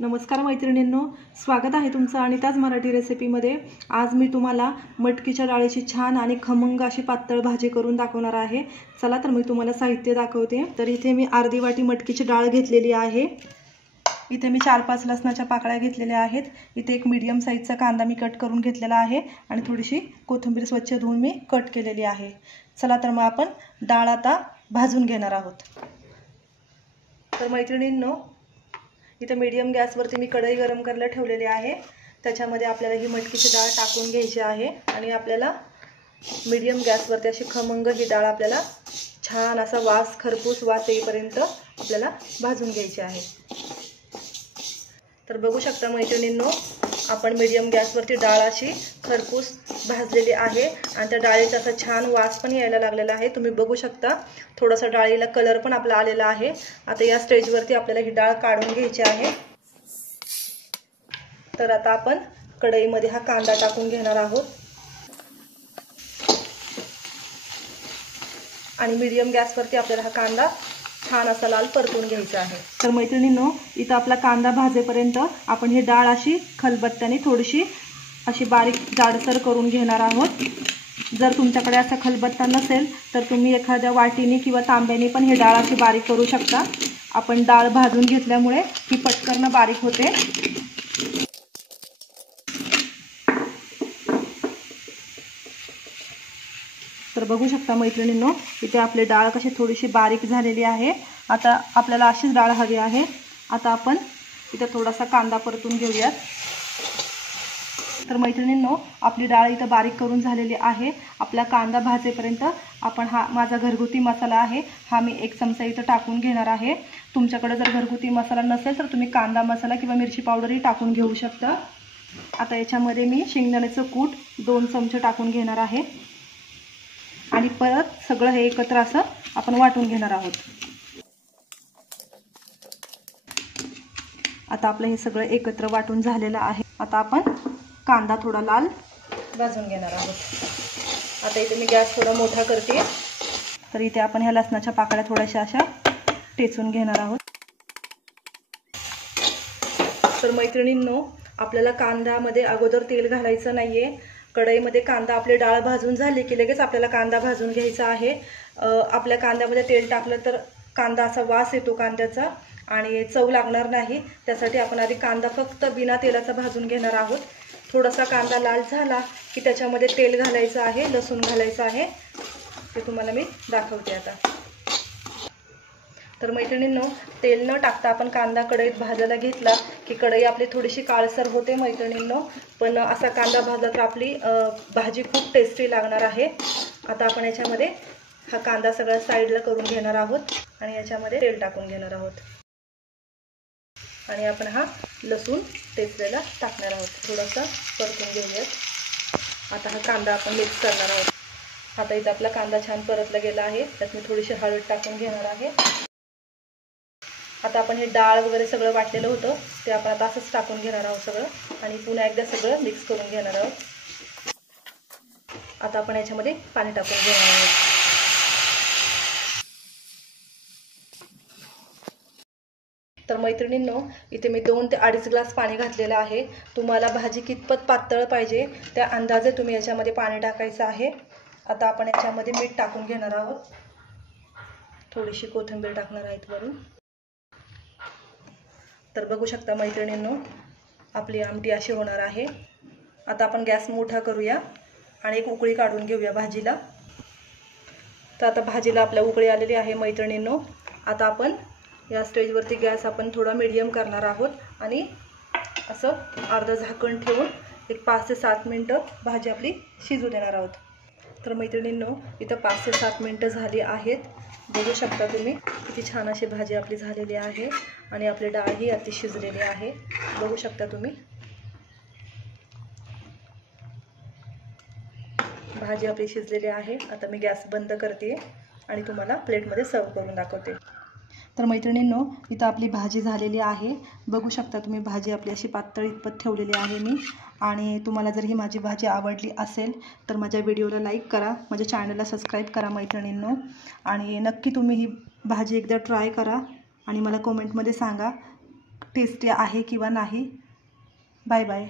नमस्कार मैत्रिणींनो, स्वागत आहे तुमचं अनिताज मराठी रेसिपीमध्ये। आज मी तुम्हाला मटकीच्या डाळीची छान आणि खमंग अशी पातळ भाजी करून दाखवणार आहे। चला तर मी तुम्हाला साहित्य दाखवते। तर इथे मी अर्धी वाटी मटकीची डाळ घेतलेली आहे। इथे मी 4-5 लसणाच्या पाकळ्या घेतलेल्या आहेत। इथे एक मीडियम साईजचा कांदा मी कट करून घेतलेला आहे आणि थोडीशी कोथिंबीर स्वच्छ धुवून मी कट केलेली आहे। चला तर मग आपण डाळ आता भाजून घेणार आहोत। तर मैत्रिणींनो, इथे मीडियम गॅसवरती मी कढई गरम करायला ठेवलेली आहे। त्याच्यामध्ये आपल्याला ही मटकीची डाळ टाकून घ्यायची आहे आणि आपल्याला मीडियम गॅसवरती अशी खमंग ही डाळ आपल्याला छान असा वास, खरपूस वास येईपर्यंत आपल्याला भाजून घ्यायची आहे। तर बघू शकता मैत्रिणींनो, आपण मीडियम गॅसवरती डाळ अशी खरपूस भाजलेली आहे आणि त्या डाळीचा असा छान वास पण यायला लागलेला आहे। तुम्ही बघू शकता थोडासा डाळीला कलर पण आपला आलेला आहे। आता या स्टेजवरती आपल्याला ही डाळ काढून घ्यायची आहे। तर आता आपण कढईमध्ये हा कांदा टाकून घेणार आहोत आणि मीडियम गॅसवरती आपल्याला हा कांदा छान असा लाल परतून घ्यायचा आहे। तर मैत्रिणींनो, इथं आपला कांदा भाजेपर्यंत आपण ही डाळ अशी खलबत्त्याने थोडीशी अशी बारीक जाडसर करून घेणार आहोत। जर तुमच्याकडे असा खलबत्ता नसेल तर तुम्ही एखाद्या वाटीने किंवा तांब्याने पण ही डाळ अशी बारीक करू शकता। आपण डाळ भाजून घेतल्यामुळे ही पटकन बारीक होते। तर बघू शकता मैत्रिणींनो, इथे आपली डाळ कशी थोडीशी बारीक झालेली आहे। आता आपल्याला अशीच डाळ हवी आहे। आता आपण इथे थोडासा कांदा परतून घेऊयात। तर मैत्रिणींनो, आपली डाळ इथे बारीक करून झालेली आहे। आपला कांदा भाजेपर्यंत आपण हा माझा घरगुती मसाला आहे, हा मी 1 चमचा इथे टाकून घेणार आहे। तुमच्याकडे जर घरगुती मसाला नसेल तर तुम्ही कांदा मसाला किंवा मिरची पावडरही टाकून घेऊ शकता। आता याच्यामध्ये मी शेंगदाण्याचं कूट 2 चमचे टाकून घेणार आहे आणि परत सगळं हे एकत्र असं आपण वाटून घेणार आहोत। आता आपलं हे सगळं एकत्र वाटून झालेलं आहे। आता आपण कांदा थोडा लाल भाजून घेणार आहोत। आता इथे मी गॅस थोडा मोठा करते। तर इथे आपण ह्या लसणाच्या पाकळ्या थोड्याशा अशा टेचून घेणार आहोत। तर मैत्रिणींनो, आपल्याला कांद्यामध्ये अगोदर तेल घालायचं नाहीये। कढईमध्ये कांदा आपली डाळ भाजून झाली की लगेच आपल्याला कांदा भाजून घ्यायचा आहे। आपल्या कांद्यामध्ये तेल टाकलं तर कांदा असा वास येतो कांद्याचा आणि चव लागणार नाही। त्यासाठी आपण आधी कांदा फक्त बिना तेलाचा भाजून घेणार आहोत। थोडासा कांदा लाल झाला की त्याच्यामध्ये तेल घालायचं आहे, लसूण घालायचं आहे, ते तुम्हाला मी दाखवते आता। तर मैत्रिणींनो, तेल न टाकता आपण कांदा कढईत भाजायला घेतला की कढई आपली थोडीशी काळसर होते मैत्रिणींनो, पण असा कांदा भाजला तर आपली भाजी खूप टेस्टी लागणार आहे। आता आपण याच्यामध्ये हा कांदा सगळा साईडला करून घेणार आहोत आणि याच्यामध्ये तेल टाकून घेणार आहोत आणि आपण हा लसूण टेचलेला टाकणार आहोत। थोडासा परतून घेऊयात। आता हा कांदा आपण मिक्स करणार आहोत। आता इथे आपला कांदा छान परतला गेला आहे। त्यात मी थोडीशी हळद टाकून घेणार आहे। आता आपण हे डाळ वगैरे सगळं वाटलेलं होतं ते आपण आता असंच टाकून घेणार आहोत सगळं आणि पुन्हा एकदा सगळं मिक्स करून घेणार आहोत। आता आपण याच्यामध्ये पाणी टाकून घेणार आहोत। तर मैत्रिणींनो, इथे मी 2 ते 2.5 ग्लास पाणी घातलेलं आहे। तुम्हाला भाजी कितपत पातळ पाहिजे त्या अंदाजे तुम्ही याच्यामध्ये पाणी टाकायचं आहे। आता आपण याच्यामध्ये मीठ टाकून घेणार आहोत, थोडीशी कोथिंबीर टाकणार आहेत वरून। तर बघू शकता मैत्रिणींनो, आपली आमटी अशी होणार आहे। आता आपण गॅस मोठा करूया आणि एक उकळी काढून घेऊया भाजीला। तर आता भाजीला आपल्या उकळी आलेली आहे मैत्रिणींनो। आता आपण या स्टेजवरती गॅस आपण थोडा मीडियम करणार आहोत आणि असं अर्ध झाकण ठेवून एक 5 ते 7 मिनिटं भाजी आपली शिजू देणार आहोत। तर मैत्रिणींनो, इथं 5 ते 7 मिनिटं झाली आहेत। बघू शकता तुम्ही किती छान अशी भाजी आपली झालेली आहे आणि आपली डाळ ही अति शिजलेली आहे। बघू शकता तुम्ही भाजी आपली शिजलेली आहे। आता मी गॅस बंद करते आणि तुम्हाला प्लेटमध्ये सर्व करून दाखवते। तर मैत्रिणींनो, इथं आपली भाजी झालेली आहे। बघू शकता तुम्ही भाजी आपली अशी पातळ इतपत ठेवलेली आहे मी। आणि तुम्हाला जर ही माझी भाजी आवडली असेल तर माझ्या व्हिडिओला लाईक करा, माझ्या चॅनलला सबस्क्राईब करा मैत्रिणींनो आणि नक्की तुम्ही ही भाजी एकदा ट्राय करा आणि मला कमेंटमध्ये सांगा टेस्टी आहे किंवा नाही. Bye bye.